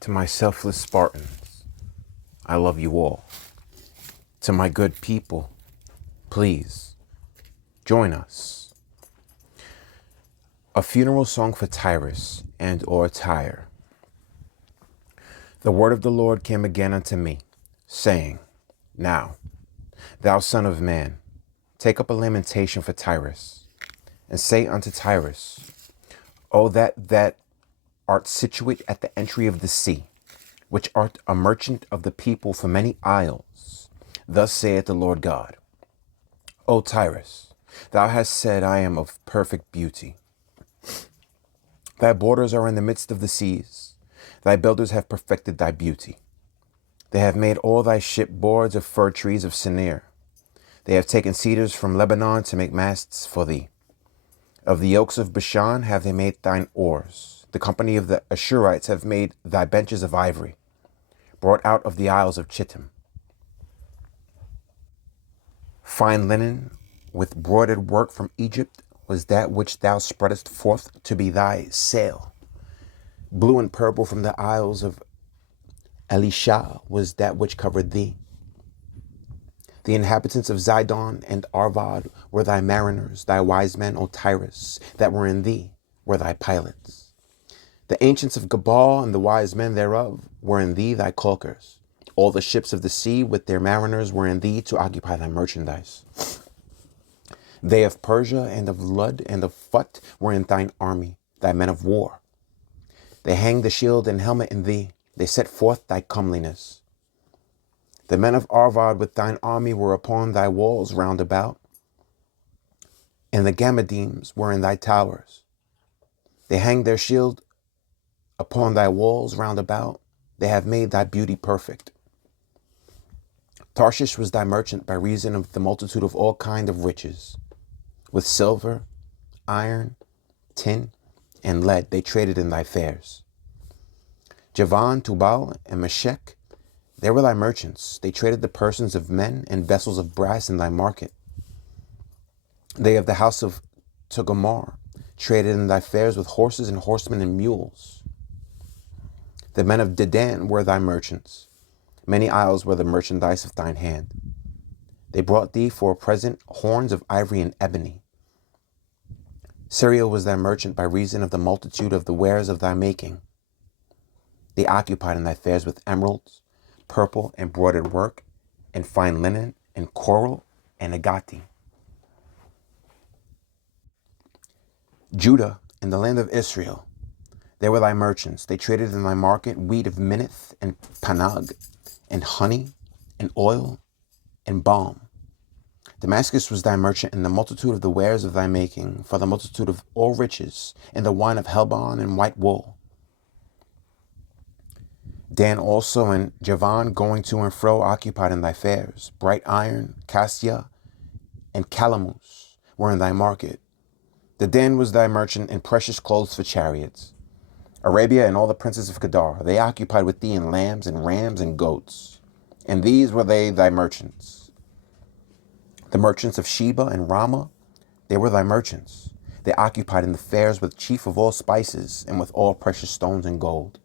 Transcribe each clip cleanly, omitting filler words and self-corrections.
To my selfless Spartans, I love you all. To my good people, please join us. A funeral song for Tyrus and or Tyre. The word of the Lord came again unto me, saying, Now, thou son of man, take up a lamentation for Tyrus, and say unto Tyrus, O that art situate at the entry of the sea, which art a merchant of the people for many isles. Thus saith the Lord God, O Tyrus, thou hast said, I am of perfect beauty. Thy borders are in the midst of the seas. Thy builders have perfected thy beauty. They have made all thy ship boards of fir trees of Sinir. They have taken cedars from Lebanon to make masts for thee. Of the oaks of Bashan have they made thine oars. The company of the Ashurites have made thy benches of ivory, brought out of the isles of Chittim. Fine linen with broidered work from Egypt was that which thou spreadest forth to be thy sail. Blue and purple from the isles of Elisha was that which covered thee. The inhabitants of Zidon and Arvad were thy mariners. Thy wise men, O Tyrus, that were in thee were thy pilots. The ancients of Gebal and the wise men thereof were in thee thy caulkers. All the ships of the sea with their mariners were in thee to occupy thy merchandise. They of Persia and of Lud and of Phut were in thine army, thy men of war. They hanged the shield and helmet in thee. They set forth thy comeliness. The men of Arvad with thine army were upon thy walls round about, and the Gammadims were in thy towers. They hanged their shield upon thy walls round about. They have made thy beauty perfect. Tarshish was thy merchant by reason of the multitude of all kind of riches. With silver, iron, tin, and lead they traded in thy fairs. Javan, Tubal, and Meshech, they were thy merchants. They traded the persons of men and vessels of brass in thy market. They of the house of Togarmah traded in thy fairs with horses and horsemen and mules. The men of Dedan were thy merchants. Many isles were the merchandise of thine hand. They brought thee for a present horns of ivory and ebony. Syria was thy merchant by reason of the multitude of the wares of thy making. They occupied in thy fairs with emeralds, purple and broidered work, and fine linen, and coral, and agate. Judah and the land of Israel, they were thy merchants. They traded in thy market wheat of Minnith and Panag, and honey, and oil, and balm. Damascus was thy merchant in the multitude of the wares of thy making, for the multitude of all riches, and the wine of Helbon and white wool. Dan also and Javan going to and fro occupied in thy fairs. Bright iron, cassia, and calamus were in thy market. The Dan was thy merchant in precious clothes for chariots. Arabia and all the princes of Kedar, they occupied with thee in lambs and rams and goats. And these were they thy merchants. The merchants of Sheba and Ramah, they were thy merchants. They occupied in the fairs with chief of all spices and with all precious stones and gold.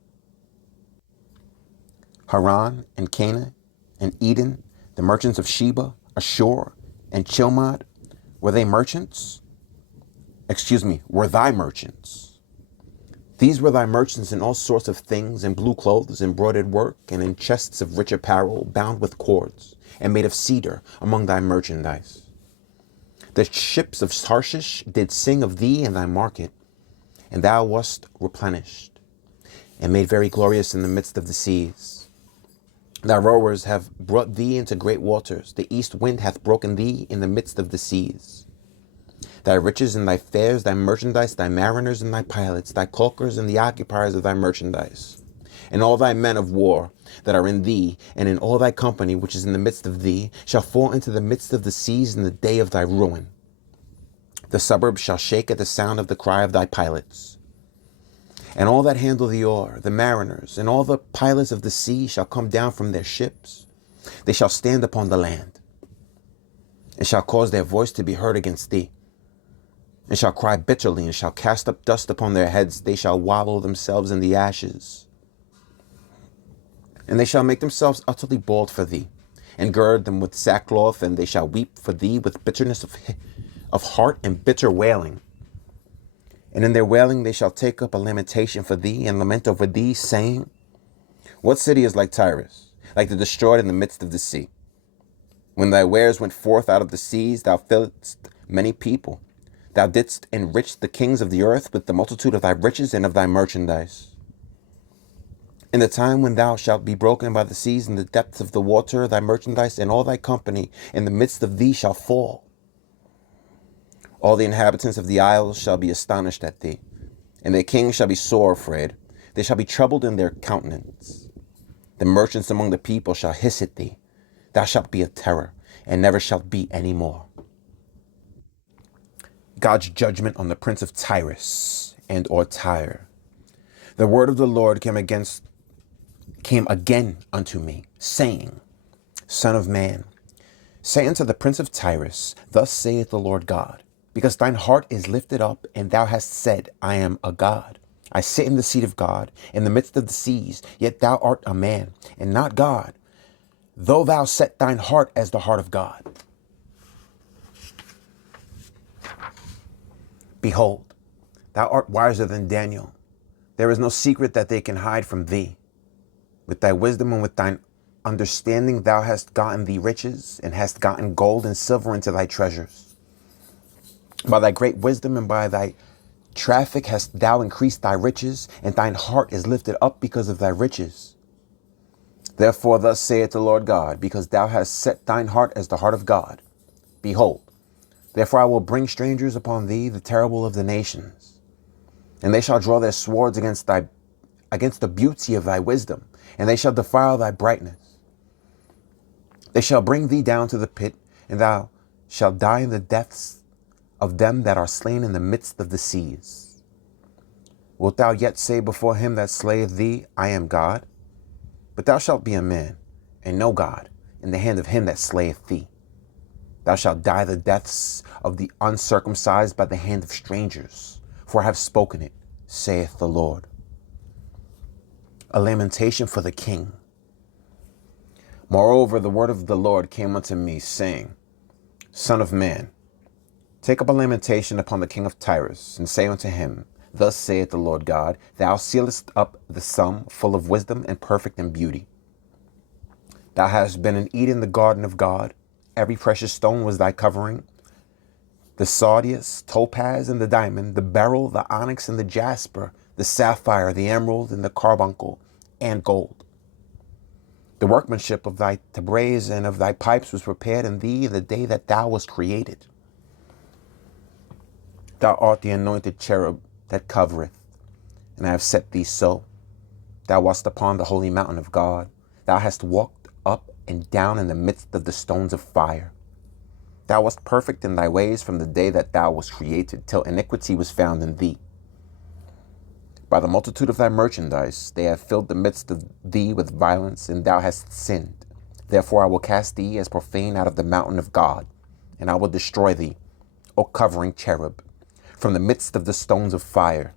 Haran and Canaan and Eden, the merchants of Sheba, Ashur, and Chilmad, were thy merchants? These were thy merchants in all sorts of things, in blue clothes, embroidered work, and in chests of rich apparel, bound with cords, and made of cedar among thy merchandise. The ships of Tarshish did sing of thee in thy market, and thou wast replenished, and made very glorious in the midst of the seas. Thy rowers have brought thee into great waters. The east wind hath broken thee in the midst of the seas. Thy riches and thy fairs, thy merchandise, thy mariners and thy pilots, thy caulkers and the occupiers of thy merchandise, and all thy men of war that are in thee, and in all thy company which is in the midst of thee, shall fall into the midst of the seas in the day of thy ruin. The suburbs shall shake at the sound of the cry of thy pilots. And all that handle the oar, the mariners, and all the pilots of the sea shall come down from their ships. They shall stand upon the land, and shall cause their voice to be heard against thee, and shall cry bitterly, and shall cast up dust upon their heads. They shall wallow themselves in the ashes. And they shall make themselves utterly bald for thee, and gird them with sackcloth, and they shall weep for thee with bitterness of heart and bitter wailing. And in their wailing they shall take up a lamentation for thee, and lament over thee, saying, What city is like Tyrus, like the destroyed in the midst of the sea? When thy wares went forth out of the seas, thou filledst many people. Thou didst enrich the kings of the earth with the multitude of thy riches and of thy merchandise. In the time when thou shalt be broken by the seas in the depths of the water, thy merchandise and all thy company in the midst of thee shall fall. All the inhabitants of the isles shall be astonished at thee, and their kings shall be sore afraid. They shall be troubled in their countenance. The merchants among the people shall hiss at thee. Thou shalt be a terror, and never shalt be any more. God's judgment on the prince of Tyrus and or Tyre. The word of the Lord came again unto me, saying, Son of man, say unto the prince of Tyrus, Thus saith the Lord God, because thine heart is lifted up, and thou hast said, I am a God. I sit in the seat of God, in the midst of the seas, yet thou art a man, and not God, though thou set thine heart as the heart of God. Behold, thou art wiser than Daniel. There is no secret that they can hide from thee. With thy wisdom and with thine understanding thou hast gotten thee riches, and hast gotten gold and silver into thy treasures. By thy great wisdom and by thy traffic hast thou increased thy riches, and thine heart is lifted up because of thy riches. Therefore thus saith the Lord God, because thou hast set thine heart as the heart of God. Behold, therefore I will bring strangers upon thee, the terrible of the nations, and they shall draw their swords against the beauty of thy wisdom, and they shall defile thy brightness. They shall bring thee down to the pit, and thou shalt die in the depths of them that are slain in the midst of the seas. Wilt thou yet say before him that slayeth thee, I am God? But thou shalt be a man, and no God, in the hand of him that slayeth thee. Thou shalt die the deaths of the uncircumcised by the hand of strangers, for I have spoken it, saith the Lord. A lamentation for the king. Moreover, the word of the Lord came unto me, saying, Son of man, take up a lamentation upon the king of Tyrus, and say unto him, Thus saith the Lord God, Thou sealest up the sum, full of wisdom and perfect in beauty. Thou hast been in Eden, the garden of God. Every precious stone was thy covering, the sardius, topaz, and the diamond, the beryl, the onyx, and the jasper, the sapphire, the emerald, and the carbuncle, and gold. The workmanship of thy tabrets and of thy pipes was prepared in thee the day that thou wast created. Thou art the anointed cherub that covereth, and I have set thee so. Thou wast upon the holy mountain of God. Thou hast walked up and down in the midst of the stones of fire. Thou wast perfect in thy ways from the day that thou wast created, till iniquity was found in thee. By the multitude of thy merchandise they have filled the midst of thee with violence, and thou hast sinned. Therefore I will cast thee as profane out of the mountain of God, and I will destroy thee, O covering cherub, from the midst of the stones of fire.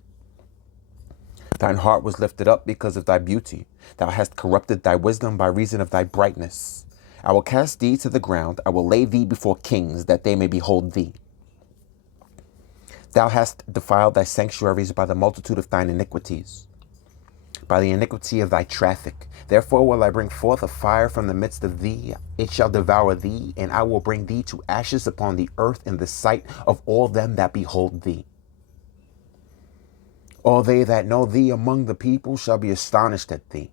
Thine heart was lifted up because of thy beauty. Thou hast corrupted thy wisdom by reason of thy brightness. I will cast thee to the ground. I will lay thee before kings, that they may behold thee. Thou hast defiled thy sanctuaries by the multitude of thine iniquities, by the iniquity of thy traffic. Therefore will I bring forth a fire from the midst of thee. It shall devour thee, and I will bring thee to ashes upon the earth in the sight of all them that behold thee. All they that know thee among the people shall be astonished at thee.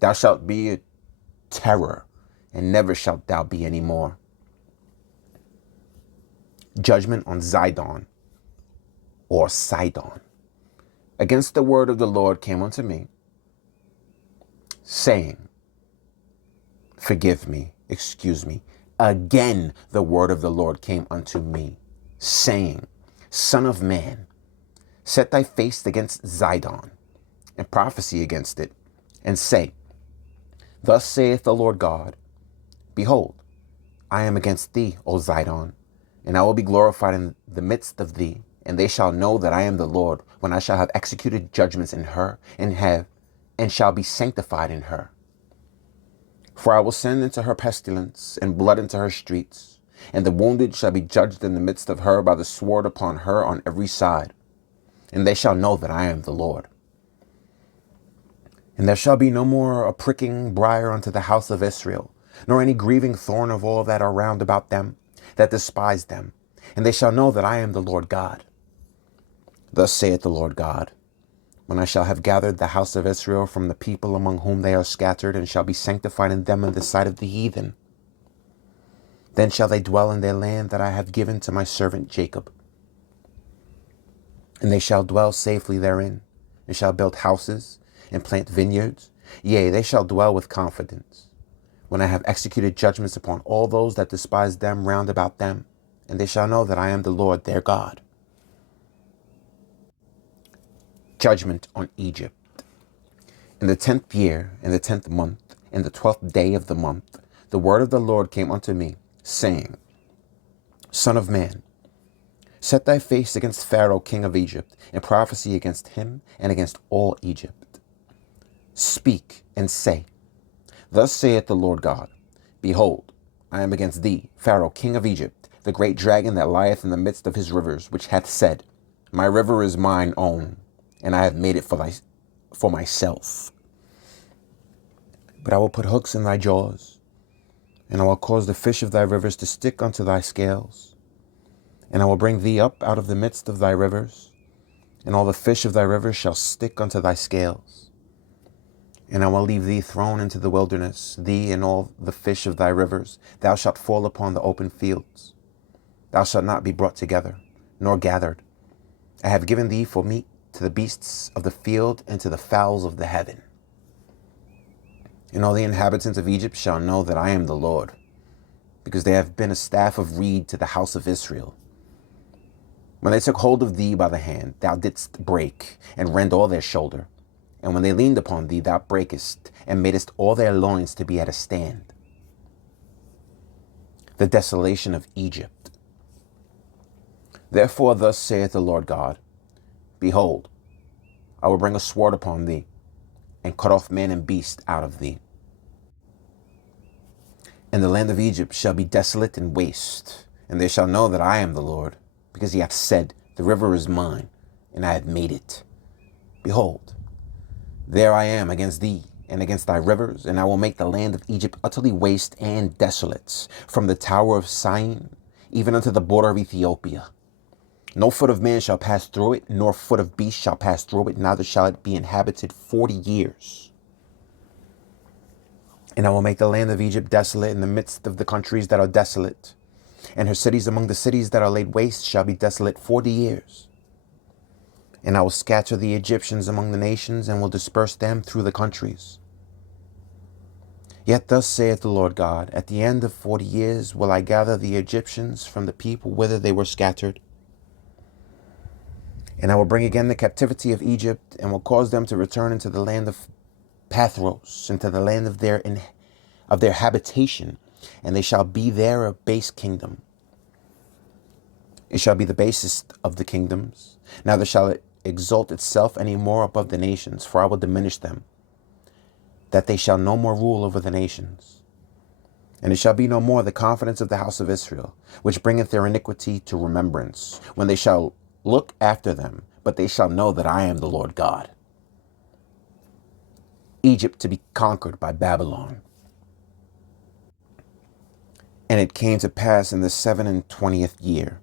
Thou shalt be a terror, and never shalt thou be any more. Judgment on Zidon, or Sidon. Against the word of the Lord came unto me, saying, excuse me. Again the word of the Lord came unto me, saying, Son of man, set thy face against Zidon, and prophesy against it, and say, Thus saith the Lord God, Behold, I am against thee, O Zidon, and I will be glorified in the midst of thee, and they shall know that I am the Lord, when I shall have executed judgments in her, and shall be sanctified in her. For I will send into her pestilence, and blood into her streets, and the wounded shall be judged in the midst of her by the sword upon her on every side. And they shall know that I am the Lord. And there shall be no more a pricking briar unto the house of Israel, nor any grieving thorn of all that are round about them, that despise them. And they shall know that I am the Lord God. Thus saith the Lord God, when I shall have gathered the house of Israel from the people among whom they are scattered, and shall be sanctified in them in the sight of the heathen, then shall they dwell in their land that I have given to my servant Jacob. And they shall dwell safely therein, and shall build houses, and plant vineyards. Yea, they shall dwell with confidence, when I have executed judgments upon all those that despise them round about them, and they shall know that I am the Lord their God. Judgment on Egypt. In the 10th year, in the 10th month, in the 12th day of the month, the word of the Lord came unto me, saying, Son of man, set thy face against Pharaoh king of Egypt, and prophesy against him and against all Egypt. Speak and say, Thus saith the Lord God, Behold, I am against thee, Pharaoh king of Egypt, the great dragon that lieth in the midst of his rivers, which hath said, My river is mine own, and I have made it for myself. But I will put hooks in thy jaws, and I will cause the fish of thy rivers to stick unto thy scales. And I will bring thee up out of the midst of thy rivers, and all the fish of thy rivers shall stick unto thy scales. And I will leave thee thrown into the wilderness, thee and all the fish of thy rivers. Thou shalt fall upon the open fields. Thou shalt not be brought together, nor gathered. I have given thee for meat to the beasts of the field and to the fowls of the heaven. And all the inhabitants of Egypt shall know that I am the Lord, because they have been a staff of reed to the house of Israel. When they took hold of thee by the hand, thou didst break and rend all their shoulder. And when they leaned upon thee, thou breakest and madest all their loins to be at a stand. The desolation of Egypt. Therefore thus saith the Lord God, Behold, I will bring a sword upon thee, and cut off man and beast out of thee. And the land of Egypt shall be desolate and waste, and they shall know that I am the Lord, because he hath said, The river is mine, and I have made it. Behold, there I am against thee, and against thy rivers, and I will make the land of Egypt utterly waste and desolate, from the tower of Syene, even unto the border of Ethiopia. No foot of man shall pass through it, nor foot of beast shall pass through it, neither shall it be inhabited 40 years. And I will make the land of Egypt desolate in the midst of the countries that are desolate, and her cities among the cities that are laid waste shall be desolate 40 years. And I will scatter the Egyptians among the nations, and will disperse them through the countries. Yet thus saith the Lord God, At the end of 40 years will I gather the Egyptians from the people whither they were scattered. And I will bring again the captivity of Egypt, and will cause them to return into the land of Pathros, into the land of their habitation, and they shall be there a base kingdom. It shall be the basest of the kingdoms. Neither shall it exalt itself any more above the nations, for I will diminish them, that they shall no more rule over the nations. And it shall be no more the confidence of the house of Israel, which bringeth their iniquity to remembrance, when they shall look after them, but they shall know that I am the Lord God. Egypt to be conquered by Babylon. And it came to pass in the 27th year,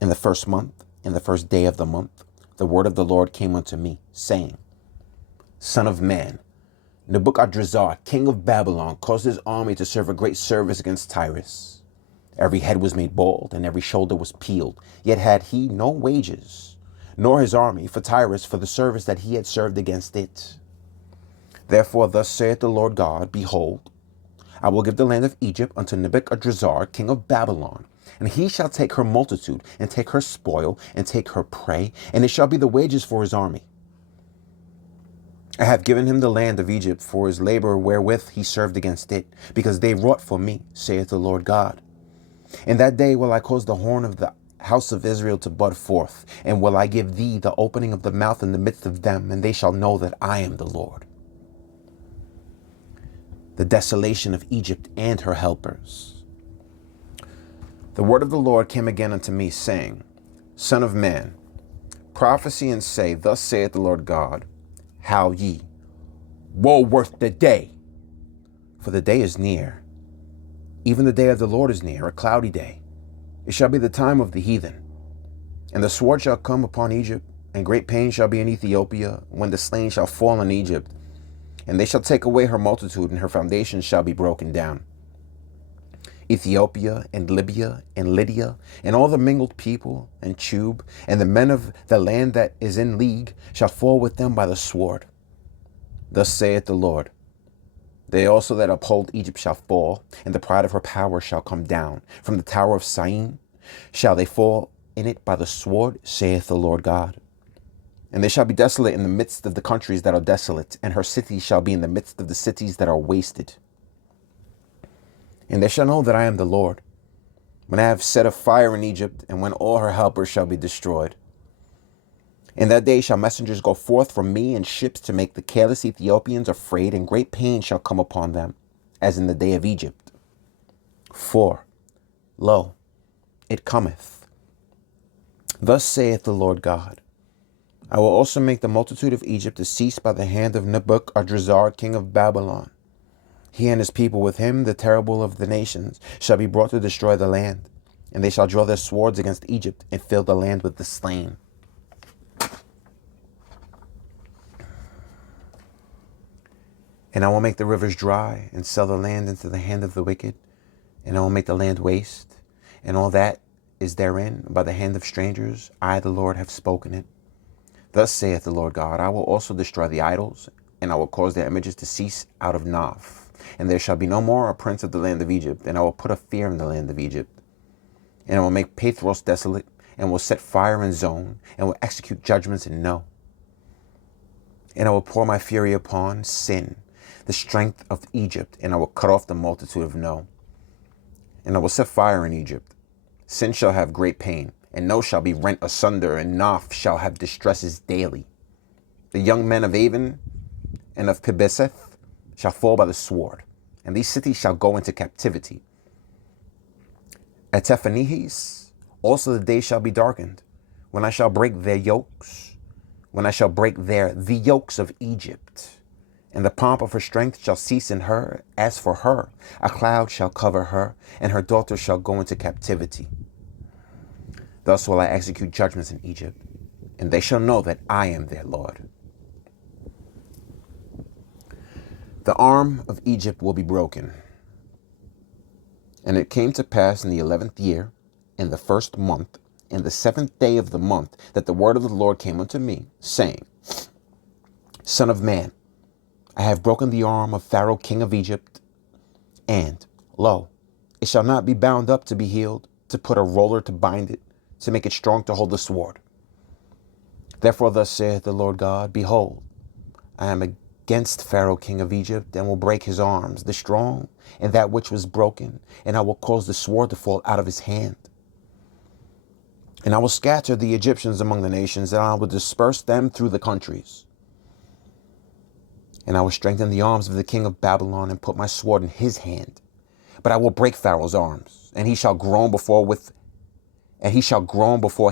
in the first month, in the first day of the month, the word of the Lord came unto me, saying, Son of man, Nebuchadrezzar, king of Babylon, caused his army to serve a great service against Tyrus. Every head was made bald, and every shoulder was peeled. Yet had he no wages, nor his army for Tyrus for the service that he had served against it. Therefore thus saith the Lord God, Behold, I will give the land of Egypt unto Nebuchadrezzar, king of Babylon, and he shall take her multitude, and take her spoil, and take her prey, and it shall be the wages for his army. I have given him the land of Egypt for his labor wherewith he served against it, because they wrought for me, saith the Lord God. In that day will I cause the horn of the house of Israel to bud forth, and will I give thee the opening of the mouth in the midst of them, and they shall know that I am the Lord. the desolation of Egypt and her helpers. The word of the Lord came again unto me, saying, Son of man, prophesy and say, Thus saith the Lord God, How ye, woe worth the day! For the day is near, even the day of the Lord is near, a cloudy day. It shall be the time of the heathen. And the sword shall come upon Egypt, and great pain shall be in Ethiopia, when the slain shall fall in Egypt. And they shall take away her multitude, and her foundations shall be broken down. Ethiopia and Libya and Lydia, and all the mingled people, and Chub, and the men of the land that is in league, shall fall with them by the sword. Thus saith the Lord, They also that uphold Egypt shall fall, and the pride of her power shall come down. From the tower of Syene shall they fall in it by the sword, saith the Lord God. And they shall be desolate in the midst of the countries that are desolate, and her cities shall be in the midst of the cities that are wasted. And they shall know that I am the Lord, when I have set a fire in Egypt, and when all her helpers shall be destroyed. In that day shall messengers go forth from me in ships to make the careless Ethiopians afraid, and great pain shall come upon them, as in the day of Egypt. For, lo, it cometh. Thus saith the Lord God, I will also make the multitude of Egypt to cease by the hand of Nebuchadrezzar, king of Babylon. He and his people with him, the terrible of the nations, shall be brought to destroy the land, and they shall draw their swords against Egypt, and fill the land with the slain. And I will make the rivers dry, and sell the land into the hand of the wicked, and I will make the land waste, and all that is therein by the hand of strangers. I, the Lord, have spoken it. Thus saith the Lord God, I will also destroy the idols, and I will cause their images to cease out of Noph. And there shall be no more a prince of the land of Egypt, and I will put a fear in the land of Egypt. And I will make Pathros desolate, and will set fire in Zone, and will execute judgments in No. And I will pour my fury upon Sin, the strength of Egypt, and I will cut off the multitude of No. And I will set fire in Egypt. Sin shall have great pain, and No shall be rent asunder, and Noph shall have distresses daily. The young men of Avon and of Pibeseth shall fall by the sword, and these cities shall go into captivity. At Tephanihes also the day shall be darkened, when I shall break their yokes, when I shall break the yokes of Egypt. And the pomp of her strength shall cease in her. As for her, a cloud shall cover her, and her daughters shall go into captivity. Thus will I execute judgments in Egypt, and they shall know that I am their Lord. The arm of Egypt will be broken. And it came to pass in the 11th year, in the 1st month, in the 7th day of the month, that the word of the Lord came unto me, saying, Son of man, I have broken the arm of Pharaoh king of Egypt, and, lo, it shall not be bound up to be healed, to put a roller to bind it, to make it strong to hold the sword. Therefore thus saith the Lord God, Behold, I am against Pharaoh king of Egypt, and will break his arms, the strong, and that which was broken, and I will cause the sword to fall out of his hand. And I will scatter the Egyptians among the nations, and I will disperse them through the countries. And I will strengthen the arms of the king of Babylon, and put my sword in his hand. But I will break Pharaoh's arms, and he shall groan before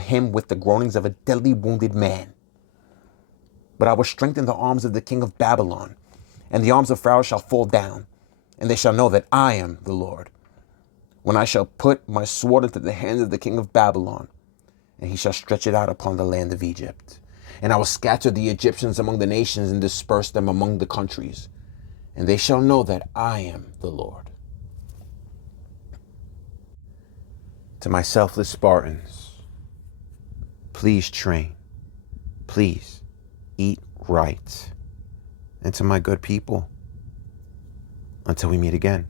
him with the groanings of a deadly wounded man. But I will strengthen the arms of the king of Babylon, and the arms of Pharaoh shall fall down, and they shall know that I am the Lord, when I shall put my sword into the hands of the king of Babylon, and he shall stretch it out upon the land of Egypt. And I will scatter the Egyptians among the nations, and disperse them among the countries, and they shall know that I am the Lord. To my selfless Spartans, please train, please eat right. And to my good people, until we meet again.